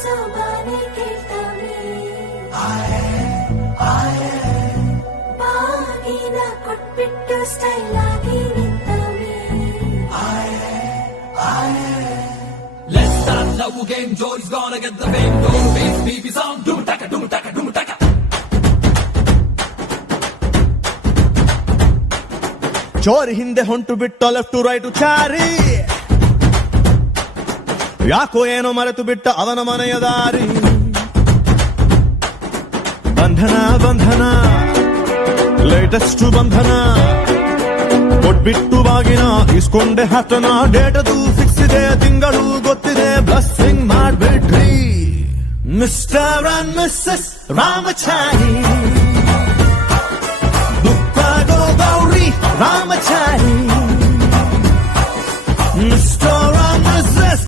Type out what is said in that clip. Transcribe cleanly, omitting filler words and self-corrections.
ಸೋಬಾನೆ ಕೇಳ್ತಾವೆ ಬಾಗಿನ ಕೊಟ್ಬಿಟ್ಟು ಸ್ಟೈಲ್ ಆಗಿ ನಿಂತವೆ Let's start love game, Joy's gonna get the fame. Don't face baby song, doom taka, doom taka, doom taka. ಚೋರಿ ಹಿಂದೆ ಹೊಂಟು ಬಿಟ್ಟ left to right Chari ಯಾಕೋ ಏನೋ ಮರೆತು ಬಿಟ್ಟ ಅವನ ಮನೆಯ ದಾರಿ ಬಂಧನ ಬಂಧನ ಲೇಟೆಸ್ಟ್ ಬಂಧನ ಕೊಟ್ಬಿಟ್ಟು ಬಾಗಿನ ಇಸ್ಕೊಂಡೆ ಹತ್ತನ ಡೇಟದು ಫಿಕ್ಸ್ ಇದೆ ತಿಂಗಳು ಗೊತ್ತಿದೆ blessing ಮಾಡ್ಬಿಡ್ರಿ mister and missus Ramachari ದುಃಖ ಗೋ ಗೌರಿ ರಾಮಚಾರಿ ಮಿಸ್ಟರ್